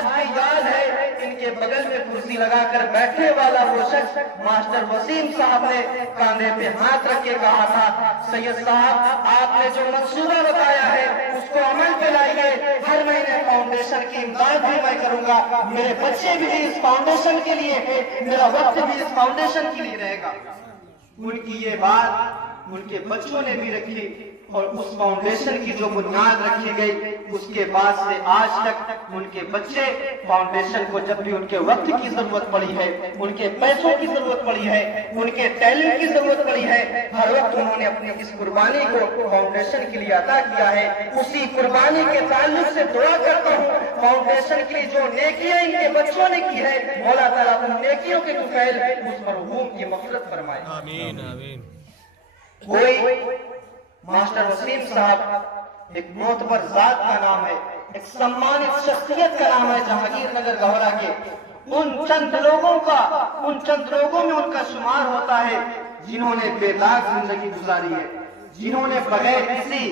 آج بھی یاد ہے ان کے بغل میں کرسی لگا کر بیٹھنے والا وہ شخص ماسٹر وسیم صاحب نے کاندھے پہ ہاتھ رکھ کے کہا تھا، سید صاحب آپ نے جو منصوبہ بتایا ہے اس کو عمل پہ لائیے، ہر مہینے فاؤنڈیشن کی امداد بھی میں کروں گا، میرے بچے بھی اس فاؤنڈیشن کے لیے ہیں، میرا وقت بھی اس فاؤنڈیشن کے لیے رہے گا۔ ان کی یہ بات ان کے بچوں نے بھی رکھی اور اس فاؤنڈیشن کی جو بنیاد رکھی گئی اس کے بعد سے آج تک ان کے بچے فاؤنڈیشن کو جب بھی ان کے وقت کی ضرورت پڑی ہے، ان کے پیسوں کی ضرورت پڑی ہے، ان کے ٹیلنٹ کی ضرورت پڑی ہے، ہر وقت انہوں نے اپنی اس قربانی کو فاؤنڈیشن کے لیے عطا کیا ہے۔ اسی قربانی کے تعلق سے دعا کرتا ہوں فاؤنڈیشن کے لیے جو نیکیاں ان کے بچوں نے کی ہے، مولا تعالیٰ ان نیکیوں کے طفیل اس مرحوم کی مغفرت فرمائے۔ آمین آمین۔ کوئی ماسٹر وسیم صاحب ایک معتبر ذات کا نام ہے، ایک سمانت شخصیت کا نام ہے جہانگیر نگر گورا کے، ان چند لوگوں میں ان کا شمار ہوتا ہے جنہوں نے بے داغ زندگی گزاری ہے، جنہوں نے بغیر کسی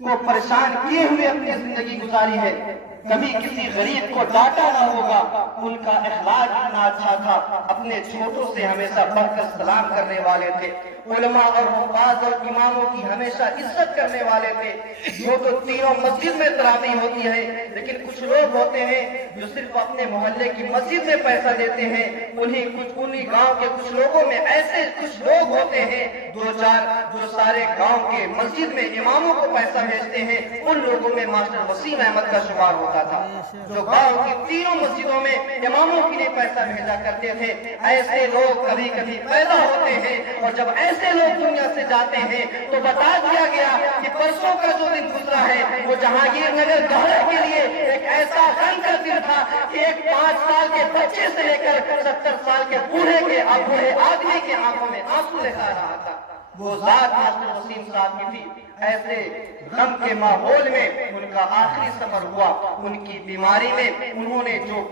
کو پریشان کیے ہوئے اپنی زندگی گزاری ہے، کبھی کسی غریب کو ڈانٹا نہ ہوگا، ان کا اخلاق اتنا اچھا تھا، اپنے چھوٹوں سے ہمیشہ بڑھ کر سلام کرنے والے تھے، علماء اور حفاظ اور اماموں کی ہمیشہ عزت کرنے والے تھے۔ جو تو تینوں مسجد میں تراویح ہوتی ہے، لیکن کچھ لوگ ہوتے ہیں جو صرف اپنے محلے کی مسجد میں پیسہ دیتے ہیں، انہی گاؤں کے کچھ لوگوں میں ایسے کچھ لوگ ہوتے ہیں دو چار جو سارے گاؤں کے مسجد میں اماموں کو پیسہ بھیجتے ہیں، ان لوگوں میں ماسٹر وسیم احمد کا شمار ہوتا تھا، جو گاؤں کی تینوں مسجدوں میں اماموں کے لیے پیسہ بھیجا کرتے تھے۔ ایسے لوگ کبھی کبھی پیدا ہوتے ہیں اور جب ایسے لوگ دنیا سے جاتے ہیں تو بتا دیا گیا کہ پرسوں کا جو دن گزرا ہے وہ جہانگیر نگر گورا کے لیے ایک ایسا غم کا دن تھا کہ ایک 5 سال کے بچے سے لے کر 70 سال کے بوڑھے آدمی کے آنکھوں میں آنسو لے آ رہا تھا۔ وہ ذات ماسٹر وسیم صاحب کی تھی۔ ایسے غم کے ماحول میں ان کا آخری سفر ہوا، ان کی بیماری میں انہوں نے جو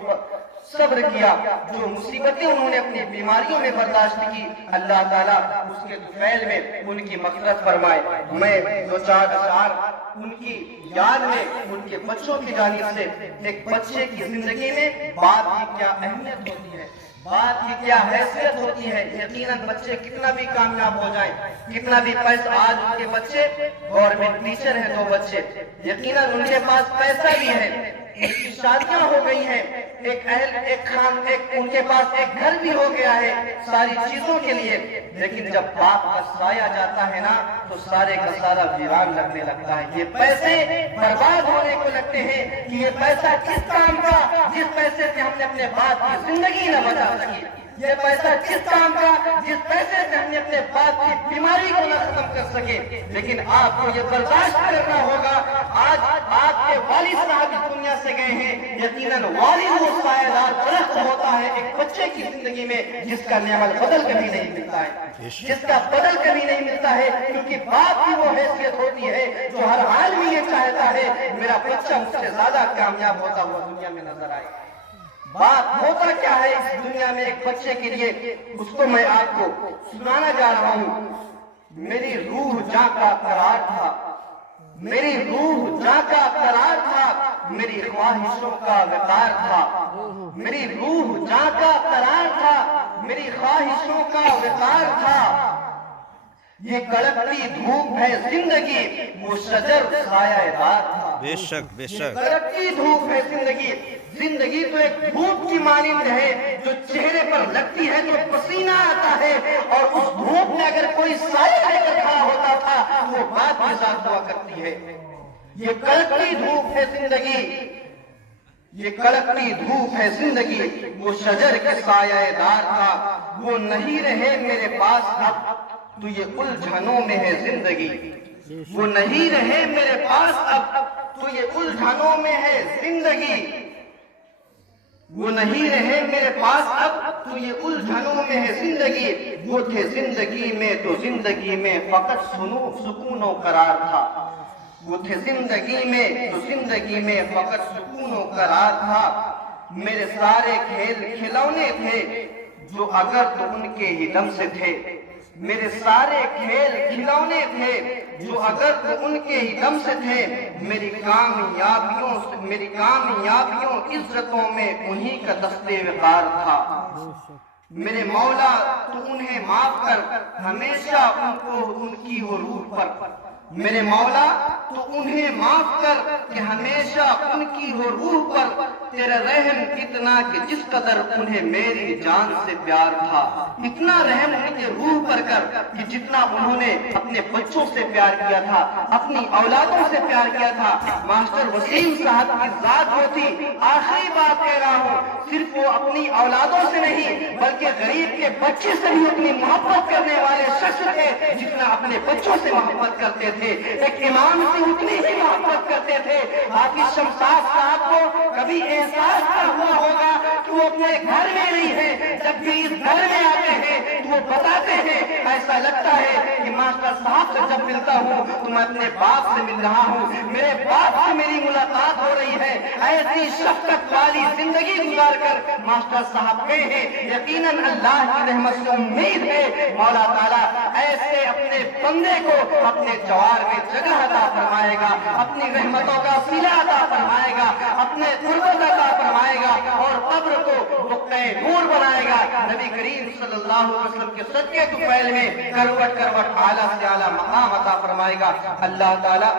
صبر کیا، جو مصیبتیں انہوں نے اپنی بیماریوں میں برداشت کی، اللہ تعالیٰ اس کے طفیل میں ان کی مغفرت فرمائے۔ میں دو چار اشعار ان کی یاد میں ان کے بچوں کی جانب سے، ایک بچے کی زندگی میں بات کی کیا اہمیت ہوتی ہے، بات کی کیا حیثیت ہوتی ہے۔ یقیناً بچے کتنا بھی کامیاب ہو جائیں، کتنا بھی پیسہ، آج ان کے بچے گورنمنٹ ٹیچر ہیں، 2 بچے، یقیناً ان کے پاس پیسہ بھی ہے، ان کی شادیاں ہو گئی ہیں، ان کے پاس ایک گھر بھی ہو گیا ہے ساری چیزوں کے لیے، لیکن جب باپ کا سایہ جاتا ہے نا تو سارے کا سارا ویران لگنے لگتا ہے۔ یہ پیسے برباد ہونے کو لگتے ہیں کہ یہ پیسہ کس کام کا جس پیسے سے ہم نے اپنے باپ کی زندگی نہ بچا سکی، یہ پیسہ کس کام کا جس پیسے سے ہم نے اپنے باپ کی بیماری کو نہ ختم کر سکے۔ لیکن آپ کو یہ برداشت کرنا ہوگا، آج آپ کے والد صاحب اس دنیا سے گئے ہیں، یقیناً والد وہ سایہ دار درخت ہوتا ہے ایک بچے کی زندگی میں جس کا نعمت بدل کبھی نہیں ملتا ہے، جس کا بدل کبھی نہیں ملتا ہے، کیونکہ باپ کی وہ حیثیت ہوتی ہے جو ہر حال میں یہ چاہتا ہے میرا بچہ مجھ سے زیادہ کامیاب ہوتا ہوا دنیا میں نظر آئے۔ بات ہوتا کیا ہے اس دنیا میں ایک بچے کے لیے، اس کو میں آپ کو سنانا جا رہا ہوں۔ میری روح جاں کا قرار تھا، میری روح جاں کا قرار تھا، میری خواہشوں کا وقار تھا، میری روح جاں کا قرار تھا، میری خواہشوں کا وقار تھا۔ یہ کڑکتی دھوپ ہے زندگی، وہ شجر سایہ دار تھا۔ بے شک بے شک۔ کڑکتی دھوپ ہے زندگی، زندگی تو ایک دھوپ کی مانند ہے جو چہرے پر لگتی ہے تو پسینہ آتا ہے، اور اس دھوپ میں اگر کوئی سایہ لے کر کھڑا ہوتا تھا وہ بات بھی ذات ہوا کرتی ہے۔ یہ کڑکتی دھوپ ہے زندگی، یہ کڑکتی دھوپ ہے زندگی، وہ شجر کے سایہ دار تھا، وہ نہیں رہے میرے پاس اب تو یہ الجھنوں میں ہے زندگی، وہ نہیں رہے میرے پاس اب تو یہ الجھنوں میں ہے زندگی، وہ نہیں رہے میرے پاس اب تو یہ الجھنوں میں ہے زندگی، وہ تھے زندگی میں تو زندگی میں فقط سکون و قرار تھا، وہ تھے زندگی میں تو زندگی میں فقط سکون و قرار تھا، میرے سارے کھیل کھلونے تھے جو اگر تو ان کے ہی دم سے تھے، میرے سارے کھیل کھلونے تھے جو اگر تو ان کے ہی دم سے تھے، میری کامیابیوں عزتوں میں انہی کا دست وقار تھا۔ میرے مولا تو انہیں معاف کر ہمیشہ ان کو ان کی حروف پر، میرے مولا تو انہیں معاف کر کہ ہمیشہ ان کی حروف پر تیرا رحم اتنا کہ جس قدر انہیں میری جان سے پیار تھا، اتنا رحم ان کے روح پر کر کہ جتنا انہوں نے اپنے بچوں سے پیار کیا تھا، اپنی اولادوں سے پیار کیا تھا۔ ماسٹر وسیم صاحب کی ذات ہوتی، آخری بات کہہ رہا ہوں، صرف وہ اپنی اولادوں سے نہیں بلکہ غریب کے بچے سے بھی اتنی محبت کرنے والے شخص تھے جتنا اپنے بچوں سے محبت کرتے تھے، ایک امام سے اتنی ہی محبت کرتے تھے۔ حافظ شمشاد صاحب کو کبھی احساس نہ ہوا ہوگا کہ وہ اپنے گھر میں نہیں ہے، جب بھی اس گھر میں آتے ہیں تو وہ بتاتے ہیں ایسا لگتا ہے کہ ماسٹر صاحب سے جب ملتا ہوں تو میں اپنے باپ سے مل رہا ہوں، میرے باپ سے میری ملاقات ہو رہی ہے۔ ایسی شفقت والی زندگی گزار کر ماسٹر صاحب گئے ہیں، یقیناً اللہ کی رحمت سے امید ہے مولا تعالیٰ ایسے اپنے بندے کو اپنے جوار میں جگہ عطا فرمائے گا، اپنی رحمتوں کا صلہ عطا فرمائے گا، اپنے قربت عطا فرمائے گا اور قبر کو نقطۂ نور بنائے گا۔ نبی کریم صلی اللہ علیہ وسلم کے صدقے طفیل میں کروٹ کروٹ اعلیٰ سے اعلیٰ مقام عطا فرمائے گا اللہ تعالیٰ۔